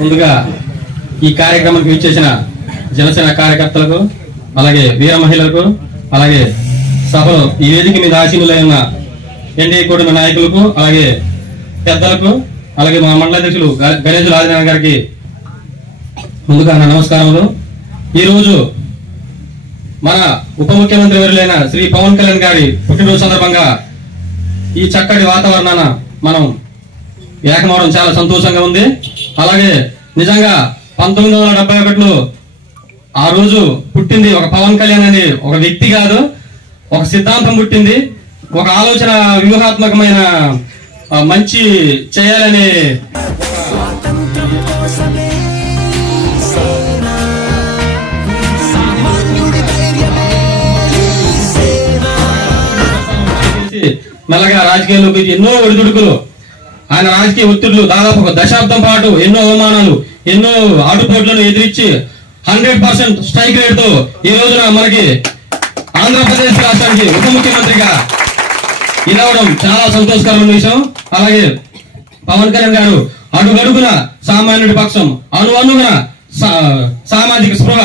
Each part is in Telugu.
ముందుగా ఈ కార్యక్రమానికి విచ్చేసిన జనసేన కార్యకర్తలకు, అలాగే వీర మహిళలకు, అలాగే సభలో ఈ వేదిక మీద ఆశీనులై ఉన్న ఎన్డీఏ కూటమి నాయకులకు, అలాగే పెద్దలకు, అలాగే మా మండలాధ్యక్షులు గణేశులు ఆదినారాయణ గారికి ముందుగా నా నమస్కారములు. ఈరోజు మన ఉప ముఖ్యమంత్రి వర్యులైన శ్రీ పవన్ కళ్యాణ్ గారి పుట్టినరోజు సందర్భంగా ఈ చక్కటి వాతావరణాన మనం ఏకమవడం చాలా సంతోషంగా ఉంది. అలాగే నిజంగా 1971లో ఆ రోజు పుట్టింది ఒక పవన్ కళ్యాణ్ అనే ఒక వ్యక్తి కాదు, ఒక సిద్ధాంతం పుట్టింది, ఒక ఆలోచన వ్యూహాత్మకమైన మంచి చేయాలనే మెల్లగా రాజకీయాల్లోకి ఎన్నో ఒడిదుడుకులు, ఆయన రాజకీయ ఒత్తిళ్లు, దాదాపు ఒక దశాబ్దం పాటు ఎన్నో అవమానాలు, ఎన్నో ఆటుపోట్లను ఎదిరించి 100% స్ట్రైక్ రేట్ తో ఈ రోజున మనకి ఆంధ్రప్రదేశ్ రాష్ట్రానికి ఉప ముఖ్యమంత్రిగా ఇవ్వడం చాలా సంతోషకరమైన విషయం. అలాగే పవన్ కళ్యాణ్ గారు అడుగడుగున సామాన్యుడి పక్షం, అణువణుగున సామాజిక స్పృహ,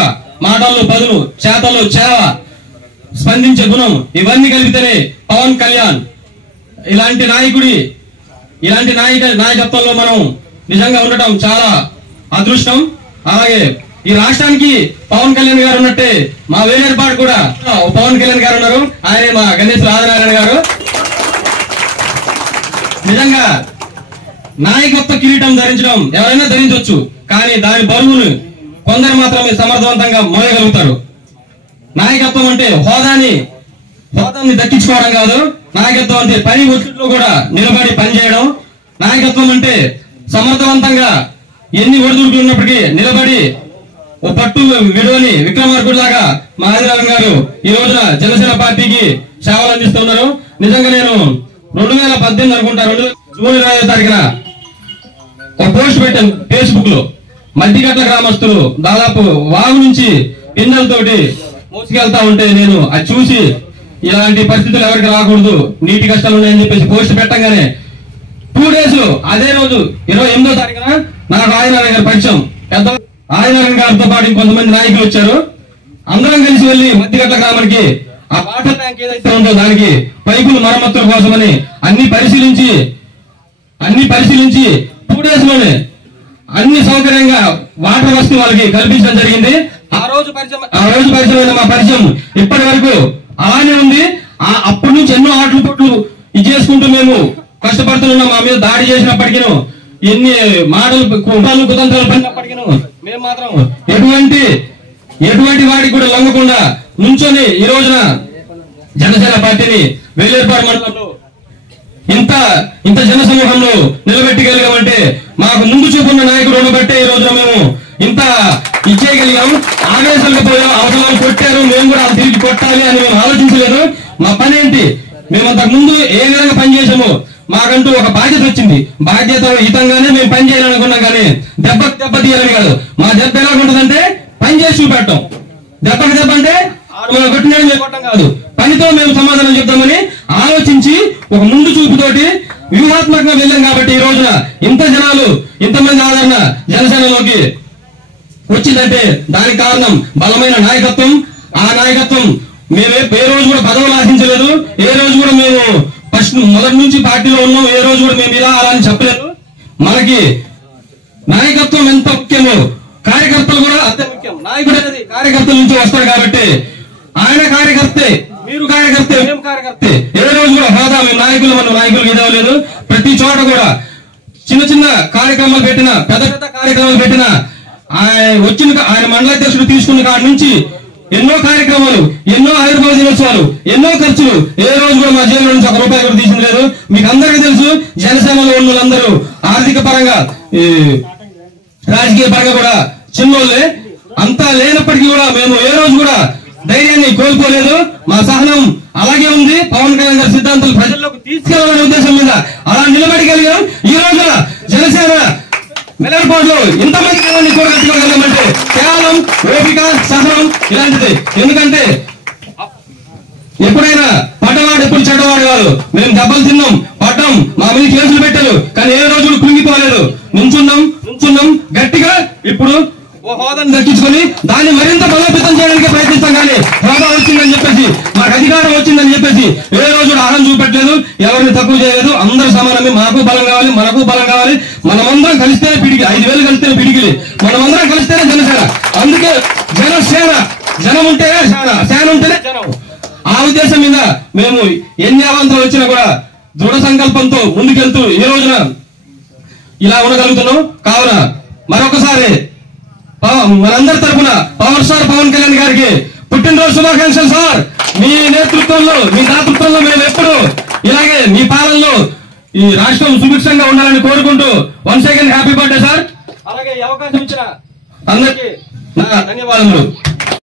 మాటల్లో పదులు, చేతల్లో చేవ, స్పందించే గుణం, ఇవన్నీ కలిపితేనే పవన్ కళ్యాణ్. ఇలాంటి నాయకత్వంలో మనం నిజంగా ఉండటం చాలా అదృష్టం. అలాగే ఈ రాష్ట్రానికి పవన్ కళ్యాణ్ గారు ఉన్నట్టే మా వేలేరుపాటు కూడా పవన్ కళ్యాణ్ గారు ఉన్నారు. ఆయనే మా గణేశులు ఆదినారాయణ గారు. నిజంగా నాయకత్వ కిరీటం ధరించడం ఎవరైనా ధరించవచ్చు, కానీ దాని బరువును కొందరు మాత్రమే సమర్థవంతంగా మోయగలుగుతారు. నాయకత్వం అంటే హోదాని దక్కించుకోవడం కాదు. నాయకత్వం అంటే పని ఒత్తిడిలో కూడా నిలబడి పనిచేయడం. నాయకత్వం అంటే సమర్థవంతంగా ఎన్ని ఒడిదుడుకులు ఉన్నప్పటికీ నిలబడి ఓ పట్టు విడువని విక్రమార్కుడిలాగా మా ఆదినారాయణ గారు ఈ రోజున జనసేన పార్టీకి సేవలు అందిస్తున్నారు. నిజంగా నేను 2018 అనుకుంటా, జూన్ 20వ తారీఖున ఒక పోస్ట్ పెట్టాను ఫేస్బుక్ లో. మధ్యగట్ల గ్రామస్తులు దాదాపు వాగు నుంచి పిన్నెలతోటి మోసుకెళ్తా ఉంటే నేను అది చూసి ఇలాంటి పరిస్థితులు ఎవరికి రాకూడదు, నీటి కష్టాలు ఉన్నాయని చెప్పేసి పోస్ట్ పెట్టగానే 2 days అదే రోజు 28వ తారీఖున నాకు ఆదినారాయణ గారి పరిచయం. ఆదినారాయణ గారితో పాటు ఇంకొంతమంది నాయకులు వచ్చారు. అందరం కలిసి వెళ్లి మధ్యగట్ల గ్రామానికి ఆ వాటర్ ట్యాంక్ ఏదైతే ఉందో దానికి పైపులు మరమ్మతుల కోసమని అన్ని పరిశీలించి 2 days లోనే అన్ని సౌకర్యంగా వాటర్ వస్తు వాళ్ళకి కల్పించడం జరిగింది. ఆ రోజు పరిచయం మా పరిచయం ఇప్పటి వరకు అలానే ఉంది. అప్పటి నుంచి ఎన్నో ఆటలు పొట్లు ఇది చేసుకుంటూ మేము కష్టపడుతున్నాం. మా మీద దాడి చేసినప్పటికీ, ఎన్ని మాటలు కుతంత్రాలు పడినప్పటికీ మేము మాత్రం ఎటువంటి వాడికి కూడా లొంగకుండా నుంచొని ఈ రోజున జనసేన పార్టీని వేలేరుపాడు మండలంలో ఇంత జన సమూహంలో నిలబెట్టగలిగామంటే మాకు ముందు చూపున్న నాయకుడు ఉండబట్టే ఈ రోజున మేము ఇంత ఇచ్చేయగలిగాం. ఆవేశాలకు పోయాం, అవసరాలు కొట్టారు, మేము కూడా తిరిగి కొట్టాలి అని మేము ఆలోచించలేదు. మా పని ఏంటి, మేము అంతకు ముందు ఏ విధంగా పనిచేసాము, మాకంటూ ఒక బాధ్యత వచ్చింది. బాధ్యతాయుతంగానే మేము పని చేయాలనుకున్నాం, కానీ దెబ్బ తీయాలని కాదు. మా దెబ్బ ఎలా ఉంటుందంటే పని చేసి చూపెట్టాం. దెబ్బకి దెబ్బ అంటే మనం కొట్టినాడు మేము కొట్టం కాదు, పనితో మేము సమాధానం చెప్తామని ఆలోచించి ఒక ముందు చూపుతోటి వ్యూహాత్మకంగా వెళ్ళాం. కాబట్టి ఈ రోజున ఇంతమంది ఆదరణ జనసేనలోకి వచ్చిందంటే దానికి కారణం బలమైన నాయకత్వం. ఆ నాయకత్వం మేము ఏ రోజు కూడా పదవులు ఆశించలేదు, ఏ రోజు కూడా మేము మొదటి నుంచి పార్టీలో ఉన్నాం, ఏ రోజు కూడా మేము ఇలా అలా అని చెప్పలేదు. మనకి నాయకత్వం ఎంత ముఖ్యమో కార్యకర్తలు కూడా అంతే ముఖ్యం. నాయకుడు అనేది కార్యకర్తల నుంచి వస్తాడు కాబట్టి ఆయన కార్యకర్తే, మీరు కార్యకర్తే, మేము కార్యకర్తే. ఏ రోజు కూడా హోదా మేము నాయకులు ఎదవలేదు. ప్రతి చోట కూడా చిన్న కార్యక్రమాలు పెట్టినా, పెద్ద కార్యక్రమాలు పెట్టినా, ఆయన మండలాధ్యక్షుడు తీసుకున్న కాడి నుంచి ఎన్నో కార్యక్రమాలు, ఎన్నో ఆయుర్వేద దినోత్సవాలు, ఎన్నో ఖర్చులు, ఏ రోజు కూడా మా జైలు నుంచి ₹1 కూడా తీసింది లేదు. మీకు అందరికీ తెలుసు, జనసేనలో ఉన్న వాళ్ళందరూ ఆర్థిక పరంగా, రాజకీయ పరంగా కూడా చిన్నోళ్ళే. అంతా లేనప్పటికీ కూడా మేము ఏ రోజు కూడా ధైర్యాన్ని కోల్పోలేదు. మా సహనం అలాగే ఉంది. పవన్ కళ్యాణ్ గారి సిద్ధాంతాలు ప్రజల్లోకి తీసుకెళ్లాలనే ఉద్దేశం మీద అలా నిలబడగలిగాం. ఈ రోజు జనసేన వేలేరుపాడులో ఇంతమంది కాలాన్ని కూడా కట్టుకోగలమంటే కేవలం ఓపిక, సహనం ఇలాంటిది. ఎందుకంటే ఎప్పుడైనా పడ్డవాడు ఎప్పుడు చెడ్డవాడు కాదు. మేము దెబ్బలు తిన్నాం, పడ్డాం, మా మీద కేసులు పెట్టారు, కానీ ఏ రోజు కృంగిపోలేదు. నుంచున్నాం, గట్టిగా స్థానాన్ని దక్కించుకొని దాన్ని మరింత బలోపేతం చేయడానికి ప్రయత్నిస్తాం. కానీ హోదా వచ్చిందని చెప్పేసి, మాకు అధికారం వచ్చిందని చెప్పేసి ఏ రోజు అహం చూపెట్టలేదు, ఎవరిని తక్కువ చేయలేదు. అందరూ సమానమే. మాకు బలం కావాలి, మనకు బలం కావాలి. మనమందరం కలిస్తేనే పిడికి, 5,000 కలిస్తేనే పిడికిలి, మనమందరం కలిస్తేనే జనసేన. అందుకే జనసేన, జనం ఉంటే సేన ఉంటేనే జనం. ఆ ఉద్దేశం మీద మేము ఎన్ని అవాంతరాలు వచ్చినా కూడా దృఢ సంకల్పంతో ముందుకెళ్తూ ఈ రోజున ఇలా ఉండగలుగుతున్నాం. కావున మరొకసారి మనందరి తరఫున పవర్ స్టార్ పవన్ కళ్యాణ్ గారికి పుట్టినరోజు శుభాకాంక్షలు సార్. మీ నేతృత్వంలో, మీ దాతృత్వంలో మేము ఎప్పుడు ఇలాగే మీ పాలనలో ఈ రాష్ట్రం సుభిక్షంగా ఉండాలని కోరుకుంటూ once again happy birthday sir. అలాగే ఈ అవకాశం ఇచ్చిన అందరికీ నా ధన్యవాదములు.